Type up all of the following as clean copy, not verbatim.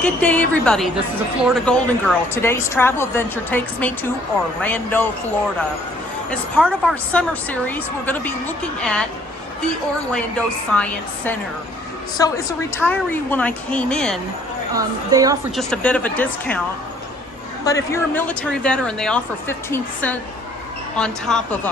Good day, everybody. This is a Florida Golden Girl. Today's travel adventure takes me to Orlando, Florida. As part of our summer series, we're going to be looking at the Orlando Science Center. So as a retiree, when I came in, they offer just a bit of a discount. But if you're a military veteran, they offer 15 cents on top of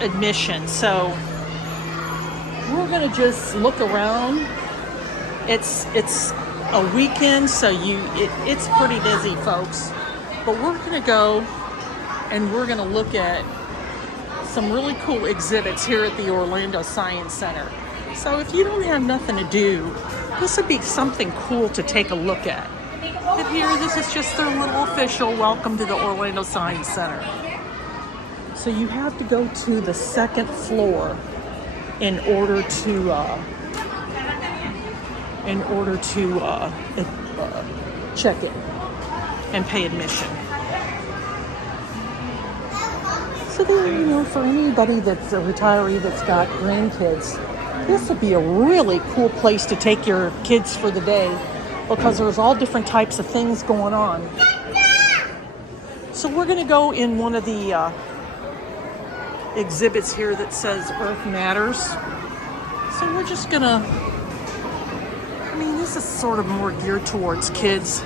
admission. So we're going to just look around. It's a weekend, so it's pretty busy, folks. But we're going to go and we're going to look at some really cool exhibits here at the Orlando Science Center. So if you don't have nothing to do, this would be something cool to take a look at. But here, this is just their little official welcome to the Orlando Science Center. So you have to go to the second floor in order to check in and pay admission. So there, for anybody that's a retiree that's got grandkids, this would be a really cool place to take your kids for the day because there's all different types of things going on. So we're going to go in one of the exhibits here that says Earth Matters. So we're just going to, this is sort of more geared towards kids,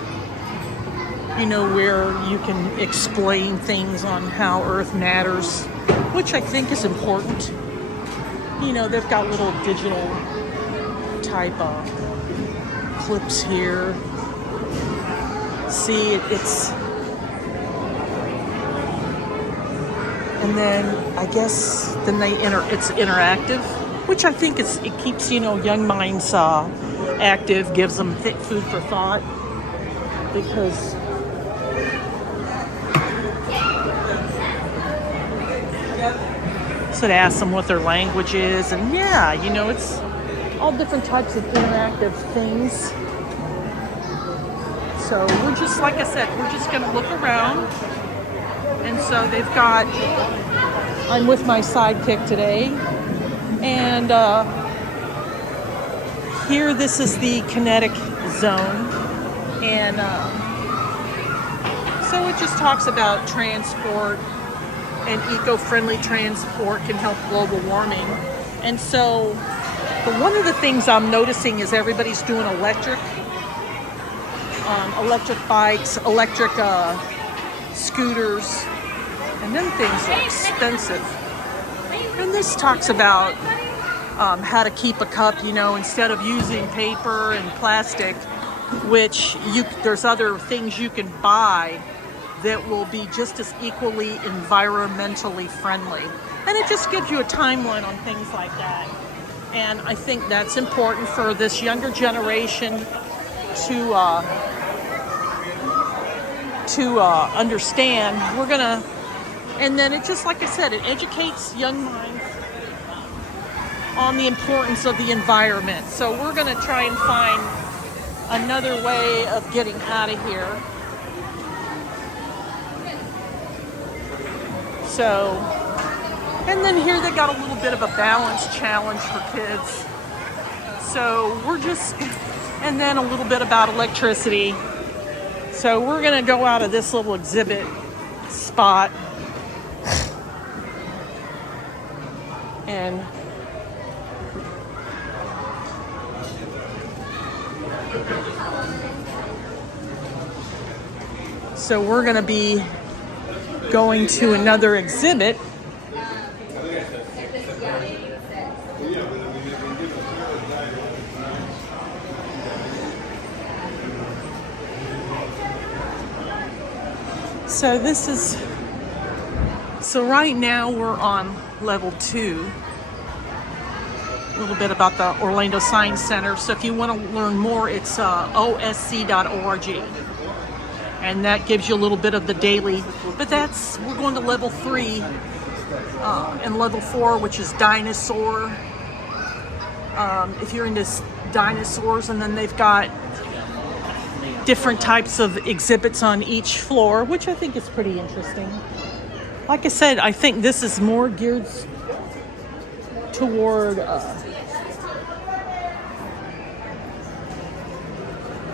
where you can explain things on how Earth matters, which I think is important. They've got little digital type of clips here. See, and then I guess it's interactive, which I think it keeps young minds active, gives them food for thought, because so to ask them what their language is, and it's all different types of interactive things. So we're just, like I said, we're just going to look around. And so I'm with my sidekick today, and here, this is the kinetic zone, and so it just talks about transport, and eco-friendly transport can help global warming. And so one of the things I'm noticing is everybody's doing electric bikes, electric scooters, and them things are expensive. And this talks about how to keep a cup, instead of using paper and plastic, which there's other things you can buy that will be just as equally environmentally friendly. And it just gives you a timeline on things like that. And I think that's important for this younger generation to understand. And then it just, like I said, it educates young minds on the importance of the environment. So we're going to try and find another way of getting out of here. So, and then here they got a little bit of a balance challenge for kids. So and then a little bit about electricity. So we're going to go out of this little exhibit spot and so we're going to be going to another exhibit. So right now we're on level 2. A little bit about the Orlando Science Center. So if you want to learn more, it's osc.org. And that gives you a little bit of the daily. But we're going to level 3 and level 4, which is dinosaur. If you're into dinosaurs, and then they've got different types of exhibits on each floor, which I think is pretty interesting. Like I said, I think this is more geared toward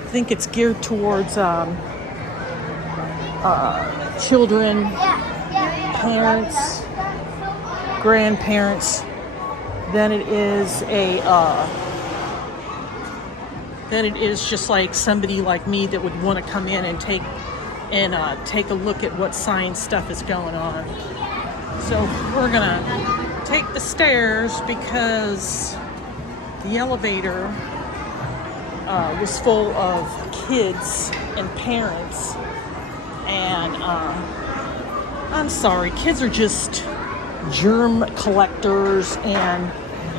think it's geared towards children, parents, grandparents, than it is just like somebody like me that would want to come in and take a look at what science stuff is going on. So we're gonna take the stairs because the elevator was full of kids and parents, and I'm sorry, kids are just germ collectors, and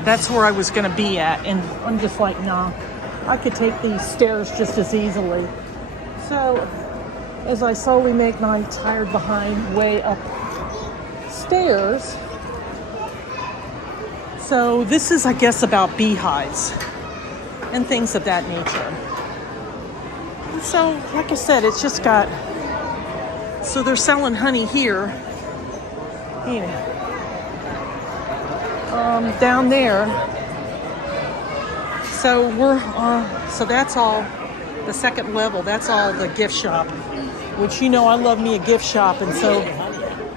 that's where I was gonna be at, and I'm just like, nah, I could take these stairs just as easily. So as I slowly make my tired behind way up stairs, so this is, I guess, about beehives and things of that nature. And so, like I said, it's just got, so they're selling honey here, you know, down there. So so that's all the second level. That's all the gift shop, which, you know, I love me a gift shop, and so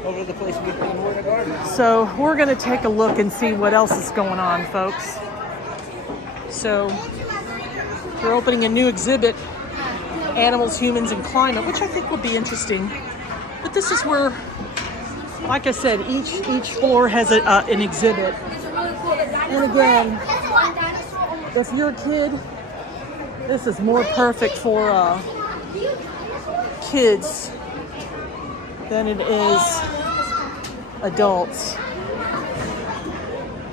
Over the place we put more in the garden. so we're gonna take a look and see what else is going on, folks. So we're opening a new exhibit, Animals, Humans, and Climate, which I think will be interesting. But this is where, like I said, each floor has an exhibit. And again, if you're a kid, this is more perfect for kids than it is adults.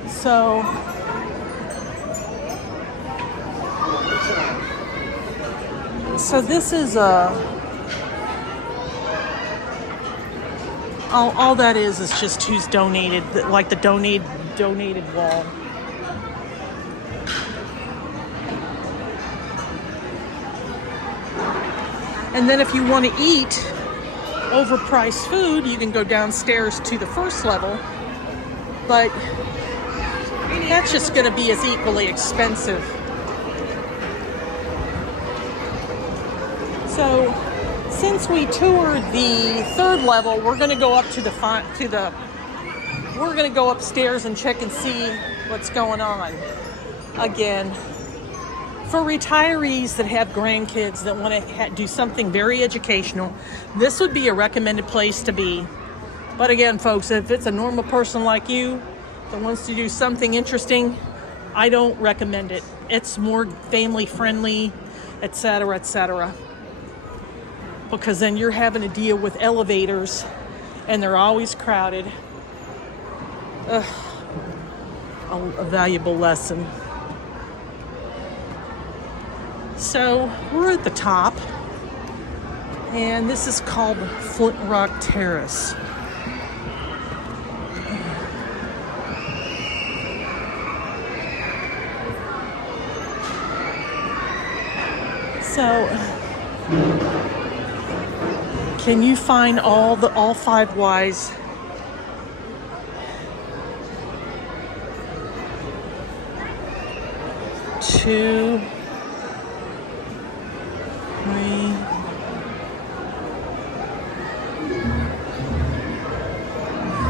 So this is all that is just who's donated, like the donated wall. And then if you want to eat overpriced food, you can go downstairs to the first level, but that's just going to be as equally expensive. So since we toured the third level, we're going to go up we're going to go upstairs and check and see what's going on. Again, for retirees that have grandkids that want to do something very educational, this would be a recommended place to be. But again, folks, if it's a normal person like you that wants to do something interesting, I don't recommend it. It's more family friendly, etc., etc. Because then you're having to deal with elevators, and they're always crowded. A valuable lesson. So we're at the top, and this is called Flint Rock Terrace. So can you find all 5 Ys? Two, 3,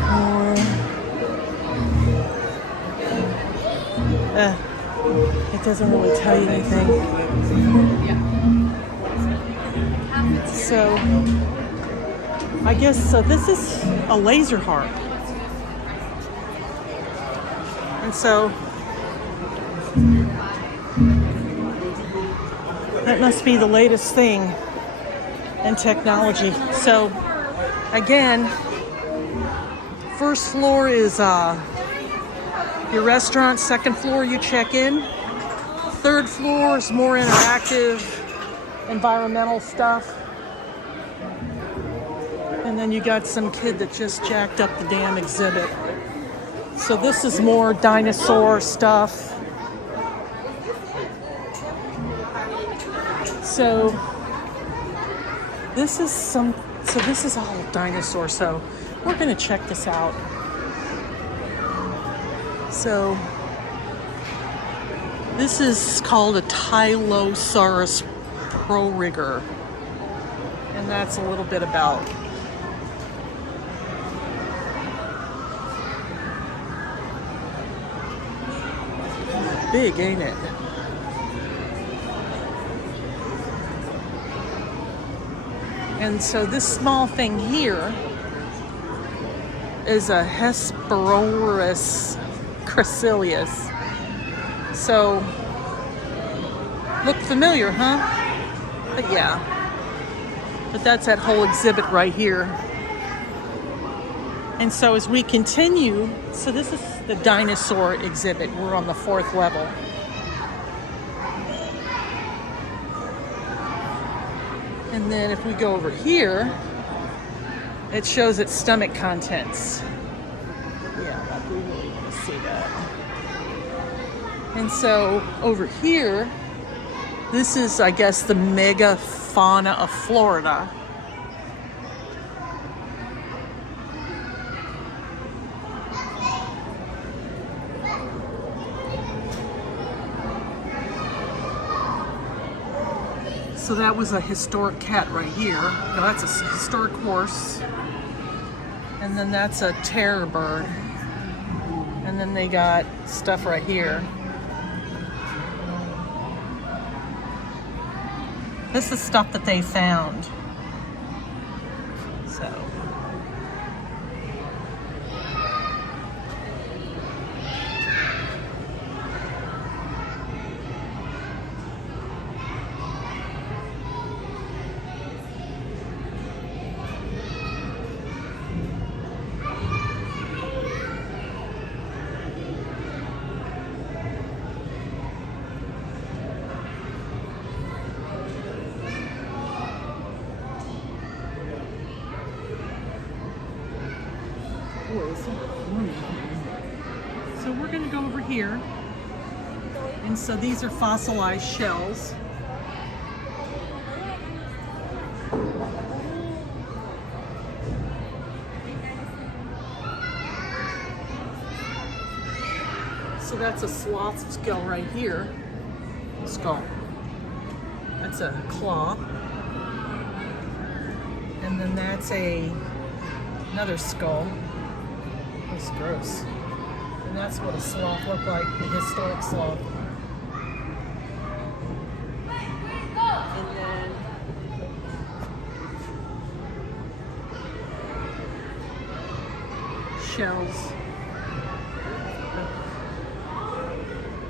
4. It doesn't really tell you anything. So I guess so. This is a laser harp, and so that must be the latest thing in technology. So again, first floor is your restaurant. Second floor, you check in. Third floor is more interactive, environmental stuff. And then you got some kid that just jacked up the damn exhibit. So this is more dinosaur stuff. So this is all dinosaur. So we're gonna check this out. So this is called a Tylosaurus Pro Rigger. And that's a little bit about big, ain't it? And so this small thing here is a Hesperornis crasilius. So, look familiar, huh? But yeah. But that's that whole exhibit right here. And so as we continue, so this is the dinosaur exhibit. We're on the 4th level. And then if we go over here, it shows its stomach contents. Yeah, we really want to see that. And so over here, this is, I guess, the megafauna of Florida. So that was a historic cat right here. No, that's a historic horse. And then that's a terror bird. And then they got stuff right here. This is stuff that they found. So. So we're going to go over here. And so these are fossilized shells. So that's a sloth skull right here. Skull. That's a claw. And then that's another skull. It's gross. And that's what a sloth looked like, the historic sloth. And then shells.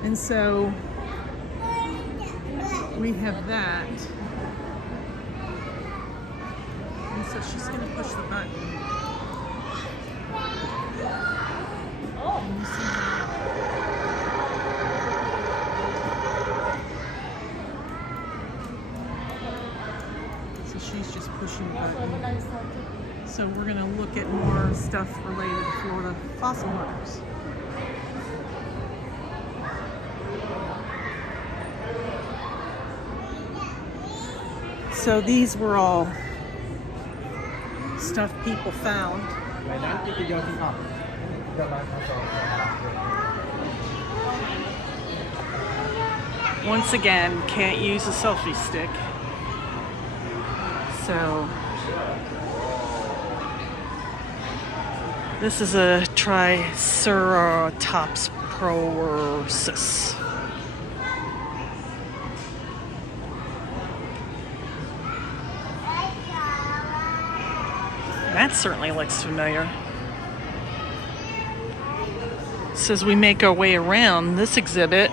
And so we have that. And so she's going to push the button. So she's just pushing the button. So we're going to look at more stuff related to Florida fossil hunters. So these were all stuff people found. Once again, can't use a selfie stick. So this is a Triceratops prorsus. That certainly looks familiar. So as we make our way around this exhibit,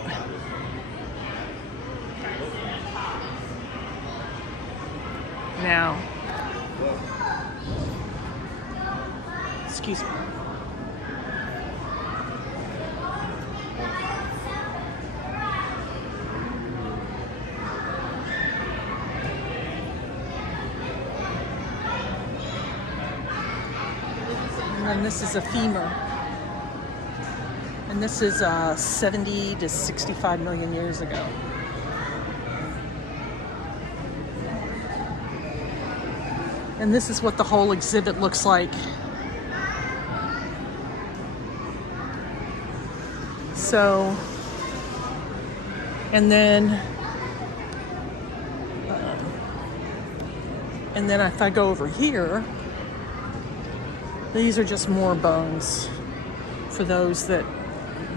now, excuse me. And then this is a femur. And this is 70 to 65 million years ago. And this is what the whole exhibit looks like. So, and then And then if I go over here, these are just more bones for those that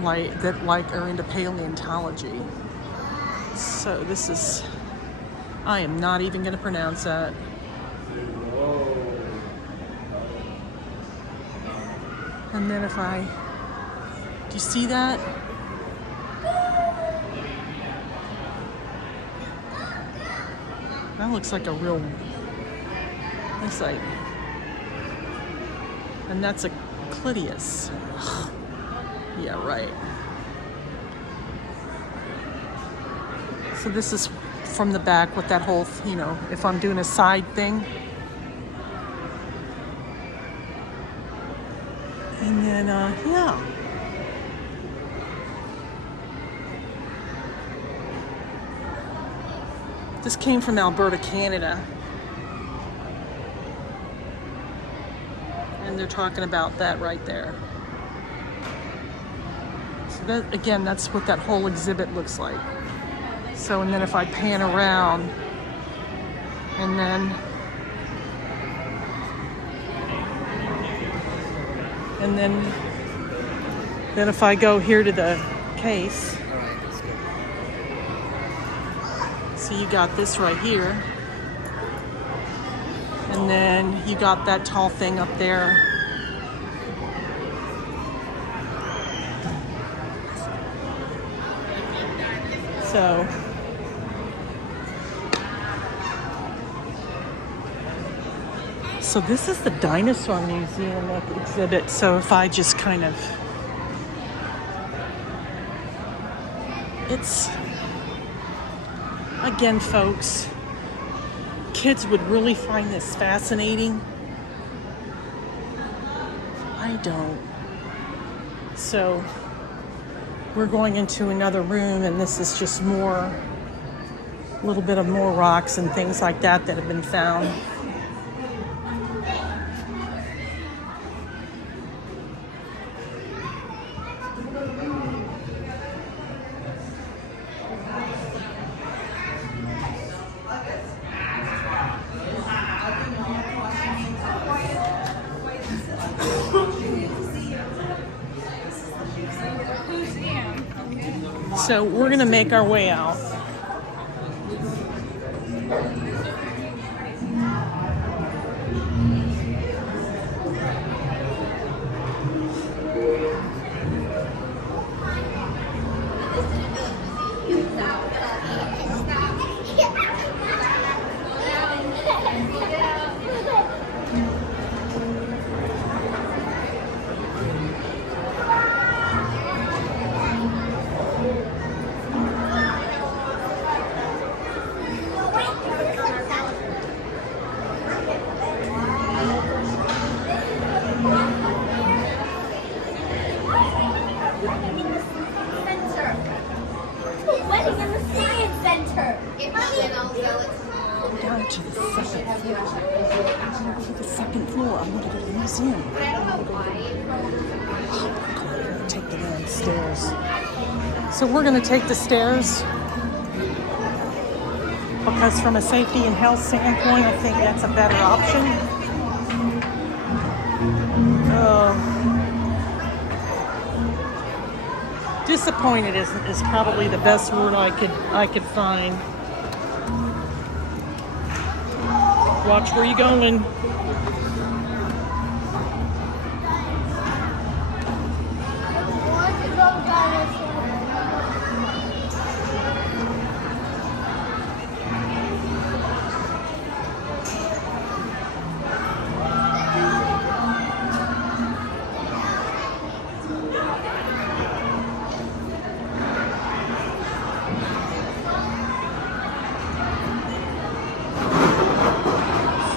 are into paleontology. So this is, I am not even going to pronounce that. And then if I, do you see that? That looks like a real, looks like, and that's a Clitius. Yeah, right. So this is from the back with that whole, you know, if I'm doing a side thing. And then, yeah. This came from Alberta, Canada. And they're talking about that right there. So that, again, that's what that whole exhibit looks like. So, and then if I pan around, and then if I go here to the case, so you got this right here, and then you got that tall thing up there. So this is the Dinosaur Museum exhibit. So if I just kind of, it's, again, folks, kids would really find this fascinating. I don't. So we're going into another room, and this is just more, a little bit of more rocks and things like that that have been found. So we're going to make our way out. Down to the second floor. I'm going to go to the museum. I'm going to take the downstairs. So we're going to take the stairs because from a safety and health standpoint, I think that's a better option. Disappointed is probably the best word I could find. Watch where you're going.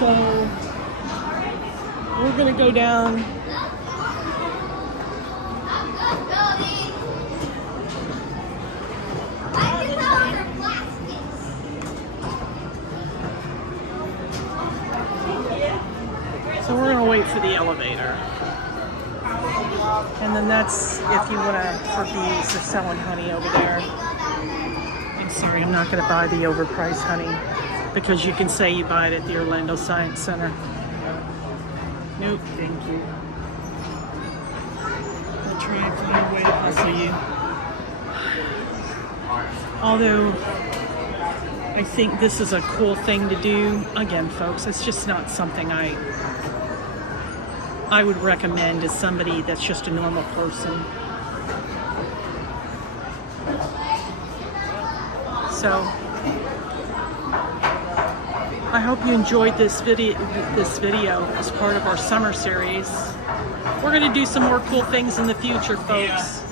So we're gonna go down. So we're gonna wait for the elevator. And then that's if you wanna, for bees, they're selling honey over there. I'm sorry, I'm not gonna buy the overpriced honey. because you can say you buy it at the Orlando Science Center. Nope, thank you. I'll try and find a way to hustle you. Although, I think this is a cool thing to do. Again, folks, it's just not something I would recommend to somebody that's just a normal person. So, I hope you enjoyed this video as part of our summer series. We're going to do some more cool things in the future, folks.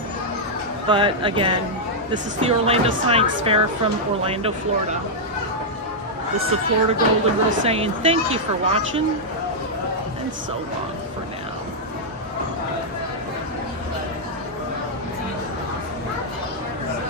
But again, this is the Orlando Science Fair from Orlando, Florida. This is the Florida Golden Girl saying thank you for watching and so long.